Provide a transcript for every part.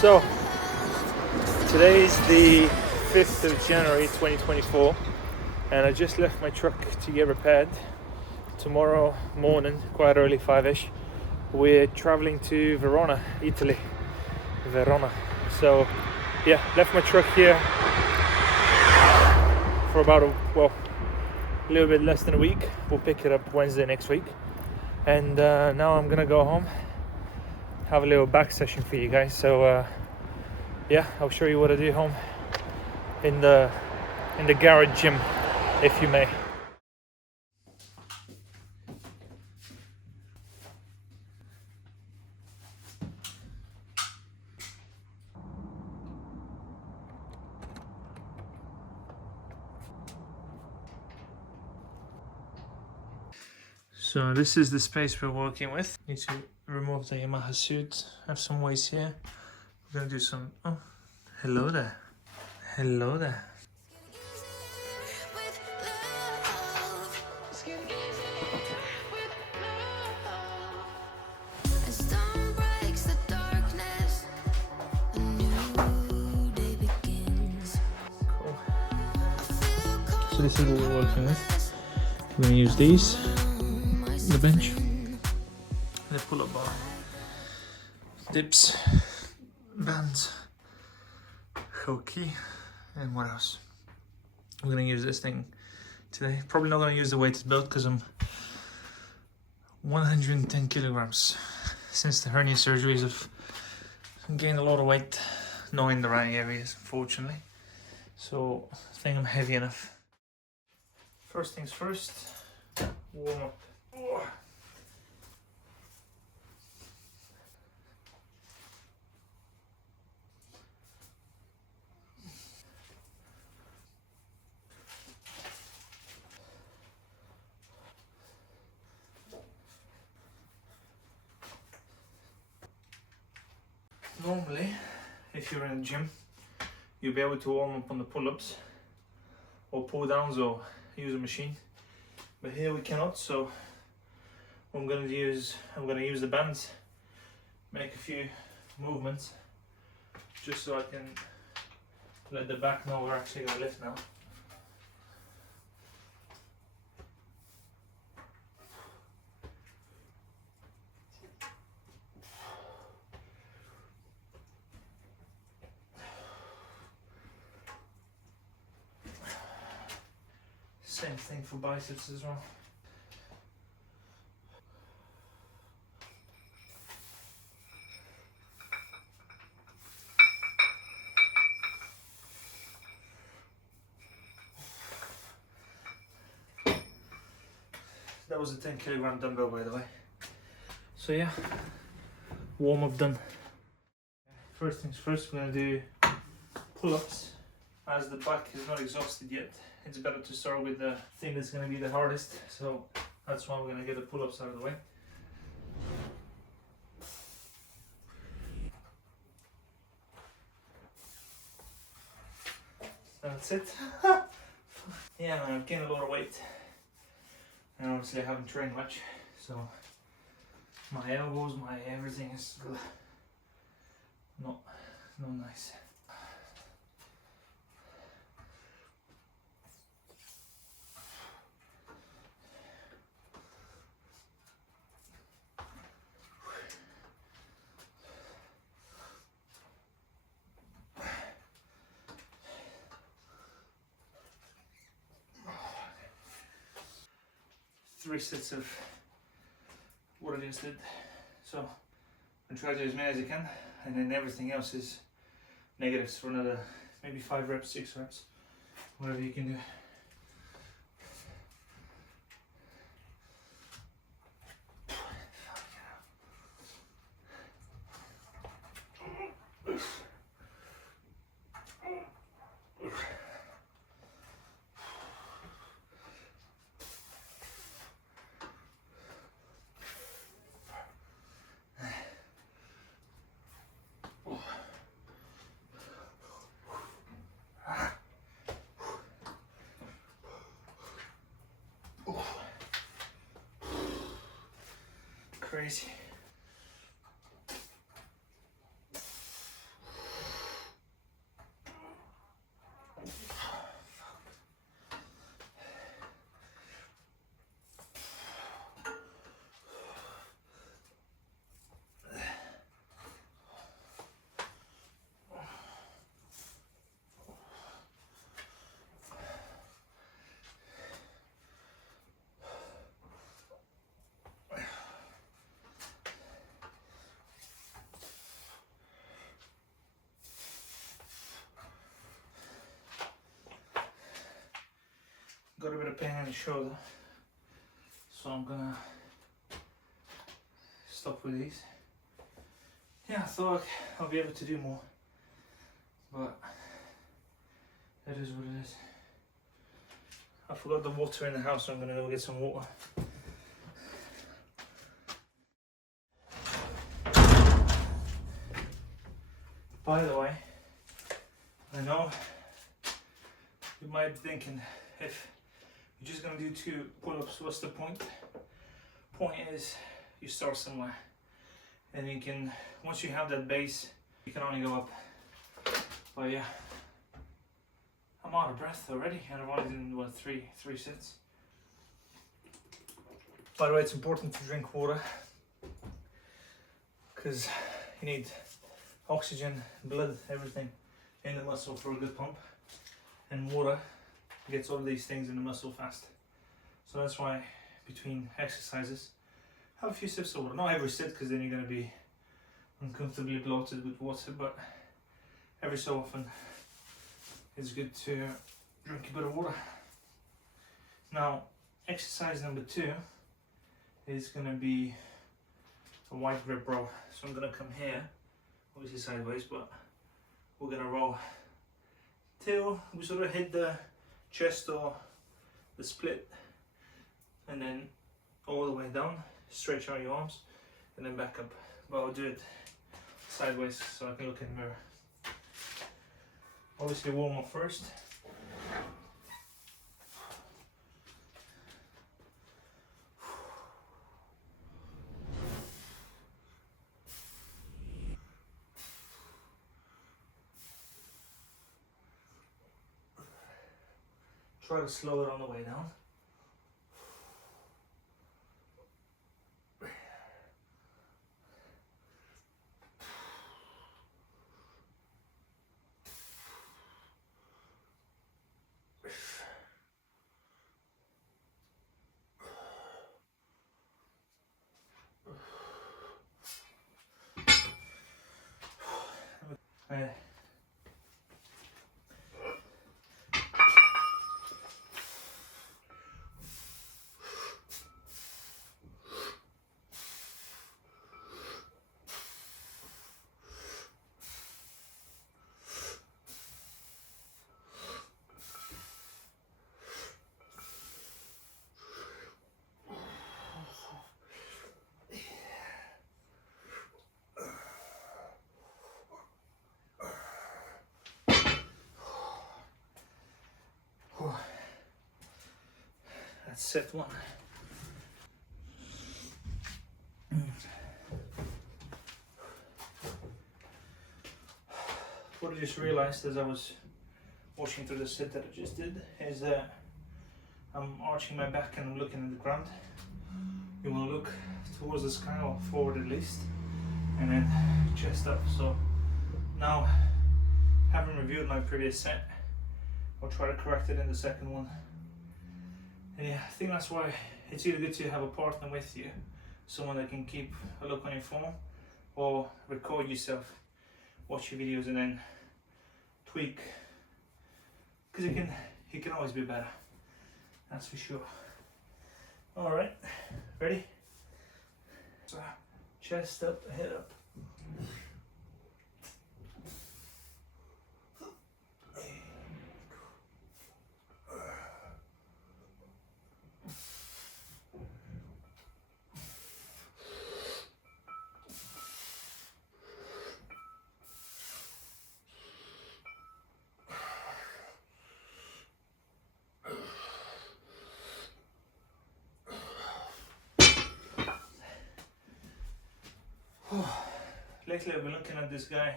So, today's the 5th of January 2024 and I just left my truck to get repaired. Tomorrow morning, quite early, 5ish, we're traveling to Verona, Italy. Verona. So, yeah, left my truck here for about a little bit less than a week. We'll pick it up Wednesday next week. And now I'm gonna go home, have a little back session for you guys. So yeah, I'll show you what I do home in the garage gym, if you may. So this is the space we're working with. Need to remove the Yamaha suit. Have some weights here. We're gonna do some. Oh, hello there. Hello there. Cool. So this is what we're working with. We're gonna use these. The bench, the pull-up bar, dips, bands, hokey, and what else? We're gonna use this thing today. Probably not gonna use the weighted belt because I'm 110 kilograms. Since the hernia surgeries, I've gained a lot of weight, not in the right areas, unfortunately. So I think I'm heavy enough. First things first, warm up. Normally, if you're in a gym, you'll be able to warm up on the pull-ups or pull-downs or use a machine. But here we cannot, so I'm gonna use the bands, make a few movements, just so I can let the back know we're actually gonna lift now. Same thing for biceps as well. That was a 10 kilogram dumbbell, by the way. So yeah, warm up done. First things first, we're gonna do pull-ups. As the back is not exhausted yet, it's better to start with the thing that's gonna be the hardest. So that's why we're gonna get the pull-ups out of the way. That's it. Yeah, man, I've gained a lot of weight. And obviously I haven't trained much, so my elbows, my everything is not nice. Three sets of what I just did. So I try to do as many as I can, and then everything else is negatives for another maybe 5 reps, 6 reps, whatever you can do. Crazy. pain in the shoulder, so I'm gonna stop with these. Yeah, I thought I'll be able to do more, but it is what it is. I forgot the water in the house, so I'm gonna go get some water. By the way, I know you might be thinking, if you're just gonna do 2 pull-ups, what's the point? Point is, you start somewhere, and you can, once you have that base, you can only go up. But yeah, I'm out of breath already, and I've only done what, three sets. By the way, it's important to drink water, because you need oxygen, blood, everything in the muscle for a good pump, and water gets all these things in the muscle fast. So that's why between exercises, have a few sips of water. Not every sit, because then you're going to be uncomfortably bloated with water, but every so often it's good to drink a bit of water. Now, exercise number 2 is going to be a wide grip row. So I'm going to come here, obviously sideways, but we're going to row till we sort of hit the chest or the split, and then all the way down, stretch out your arms, and then back up. But I'll do it sideways so I can look in the mirror. Obviously warm up first. Try to slow it on the way down. That's set 1. What I just realized as I was watching through the set that I just did is that I'm arching my back and I'm looking at the ground. You want to look towards the sky, or forward at least, and then chest up. So now, having reviewed my previous set, I'll try to correct it in the second one. And yeah, I think that's why it's either good to have a partner with you, someone that can keep a look on your phone, or record yourself, watch your videos, and then tweak, because it can always be better, that's for sure. All right, ready? So chest up, head up. Lately I've been looking at this guy,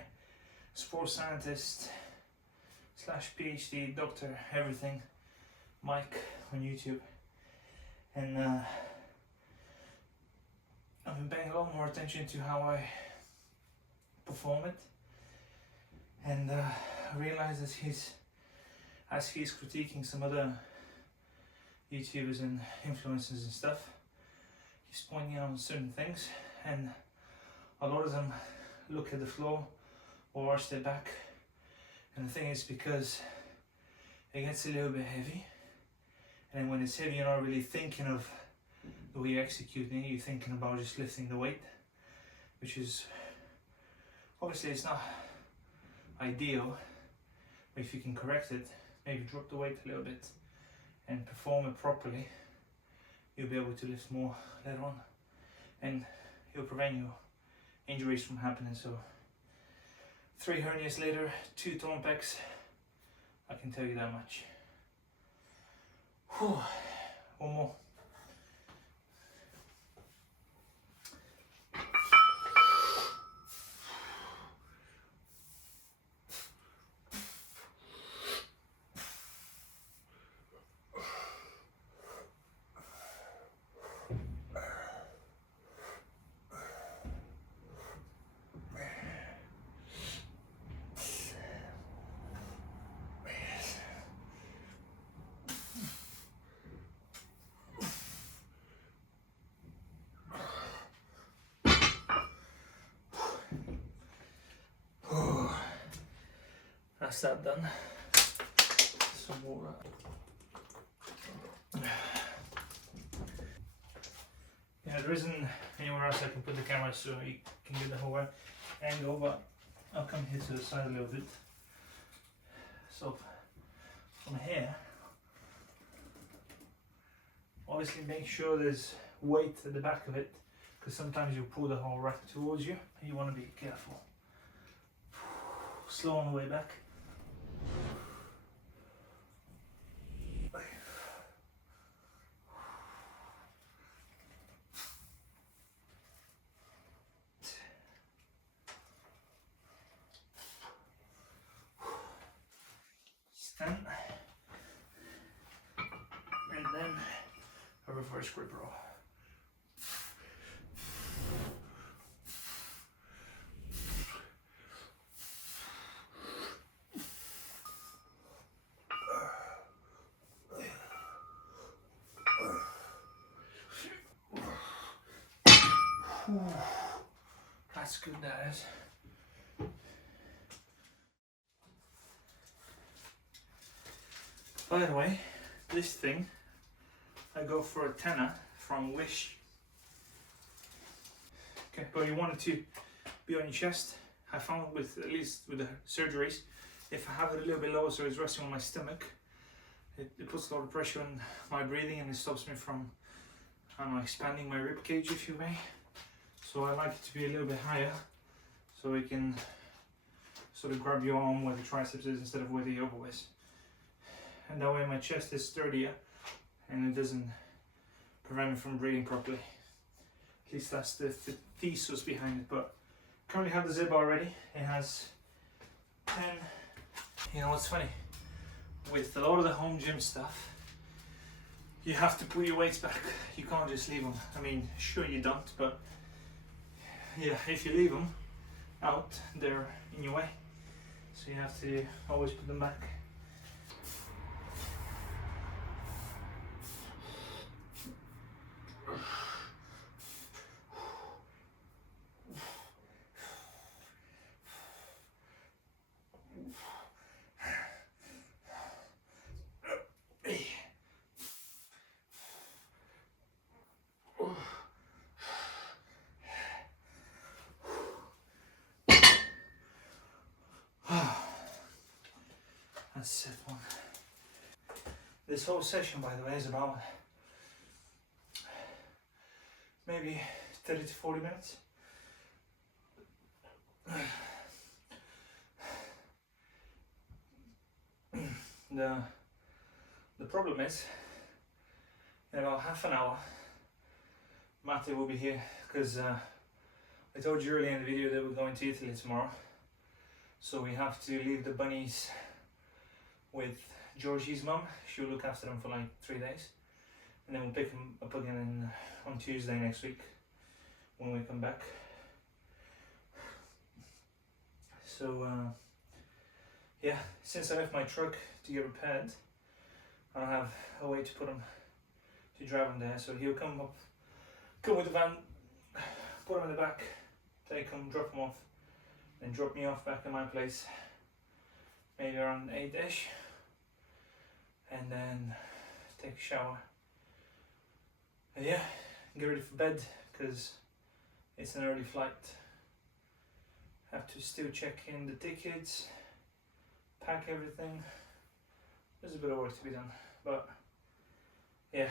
sports scientist / PhD, doctor, everything, Mike on YouTube, and I've been paying a lot more attention to how I perform it, and I realized that as he's critiquing some other YouTubers and influencers and stuff, he's pointing out on certain things, and a lot of them look at the floor or arch their back, and the thing is, because it gets a little bit heavy And then when it's heavy, you're not really thinking of the way you're executing it, you're thinking about just lifting the weight, which is, obviously it's not ideal, but if you can correct it, maybe drop the weight a little bit and perform it properly, you'll be able to lift more later on, and it'll prevent your injuries from happening. So 3 hernias later, 2 torn pecs, I can tell you that much. Whew. One more. That's that done. Some water. Yeah, there isn't anywhere else I can put the camera so you can get the whole angle, but I'll come here to the side a little bit. So from here, obviously make sure there's weight at the back of it, because sometimes you'll pull the whole rack towards you and you want to be careful. Slow on the way back. Stand. And then a reverse grip roll. That's good, that is. By the way, this thing, I go for a tenner from Wish. Okay, but you want it to be on your chest. I found with, at least with the surgeries, if I have it a little bit lower so it's resting on my stomach, it puts a lot of pressure on my breathing and it stops me from, I don't know, expanding my rib cage, if you may. So I like it to be a little bit higher, so we can sort of grab your arm where the triceps is instead of where the elbow is. And that way my chest is sturdier and it doesn't prevent me from breathing properly. At least that's the thesis behind it. But currently have the zip already. It has 10. You know what's funny? With a lot of the home gym stuff, you have to put your weights back. You can't just leave them. I mean, sure you don't, but yeah, if you leave them out, they're in your way. So you have to always put them back. That's set one. This whole session, by the way, is about maybe 30 to 40 minutes. The problem is, in about half an hour, Matty will be here, because I told you earlier in the video that we're going to Italy tomorrow. So we have to leave the bunnies with Georgie's mum. She'll look after them for like 3 days. And then we'll pick them up again on Tuesday next week when we come back. So yeah, since I left my truck to get repaired, I don't have a way to put him, to drive him there. So he'll come with the van, put him in the back, take him, drop him off, then drop me off back at my place, maybe around 8ish, and then take a shower. And yeah, get ready for bed because it's an early flight. Have to still check in the tickets, pack everything. There's a bit of work to be done, but yeah.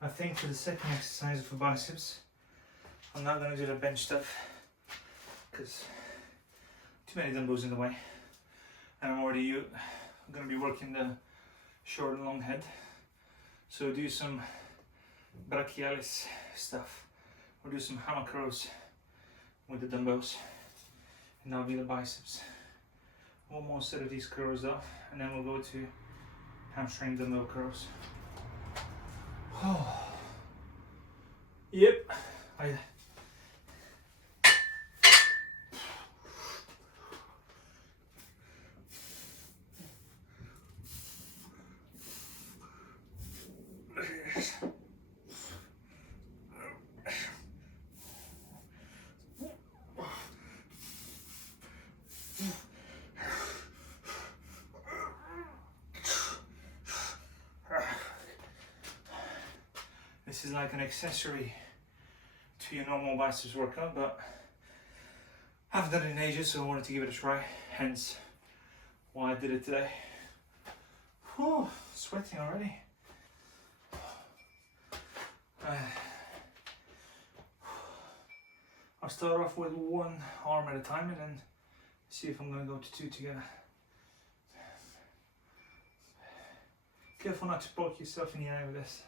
I think for the second exercise for biceps, I'm not going to do the bench stuff because too many dumbbells in the way, and I'm going to be working the short and long head. So do some brachialis stuff, or do some hammer curls with the dumbbells, and that'll be the biceps. One more set of these curls though, and then we'll go to hamstring dumbbell curls. Oh. Yep. This is like an accessory to your normal biceps workout, but I haven't done it in ages, so I wanted to give it a try, hence why I did it today. Whew, sweating already. I'll start off with one arm at a time and then see if I'm going to go to two together. Careful not to poke yourself in the eye with this.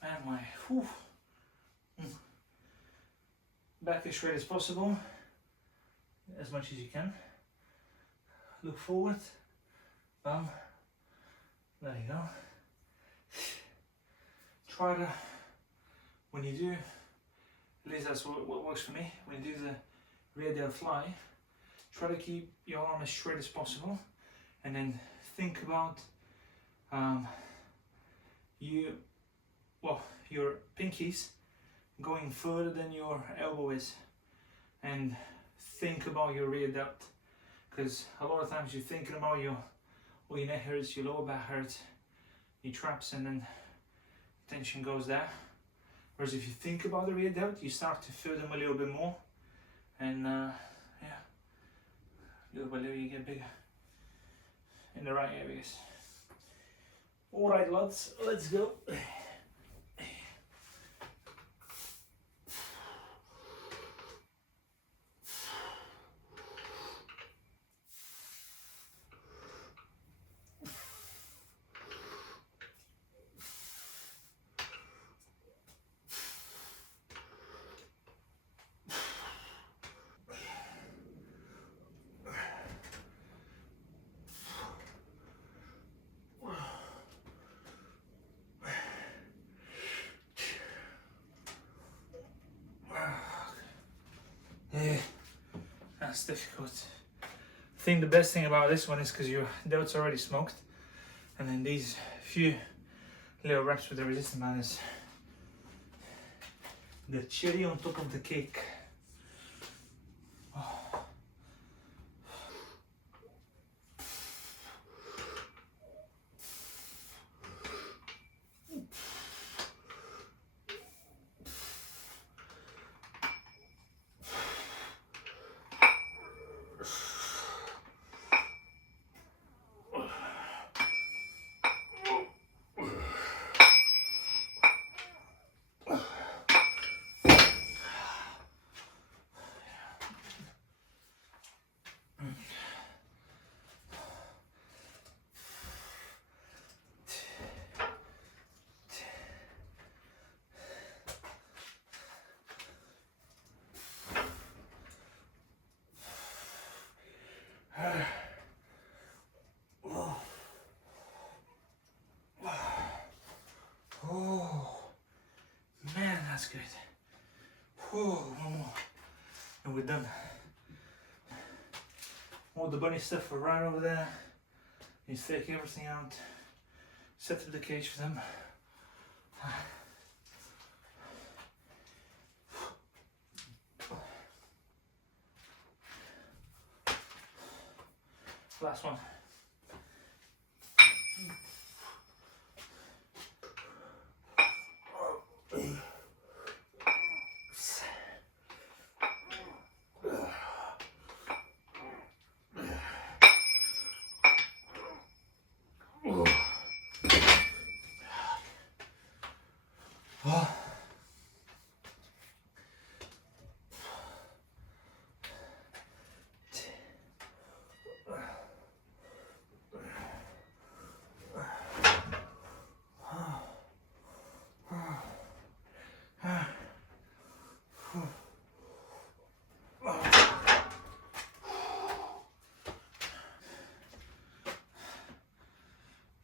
And my back as straight as possible, as much as you can. Look forward, bum, there you go. Try to, when you do, at least that's what works for me, when you do the rear delt fly, try to keep your arm as straight as possible, and then think about your pinkies going further than your elbow is, and think about your rear delt, because a lot of times you're thinking about your neck hurts, your lower back hurts, your traps, and then tension goes there. Whereas if you think about the rear delt, you start to feel them a little bit more, and yeah, little by little you get bigger in the right areas. Alright lads, let's go. Yeah, that's difficult. I think the best thing about this one is because your delt's already smoked, and then these few little reps with the resistance band is the cherry on top of the cake. Oh. good. Whew, one more. And we're done. All the bunny stuff are right over there. You take everything out. Set up the cage for them. Last one.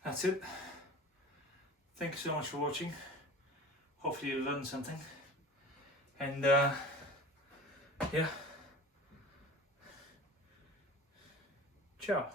That's it. Thank you so much for watching. Hopefully you learned something. And yeah. Ciao.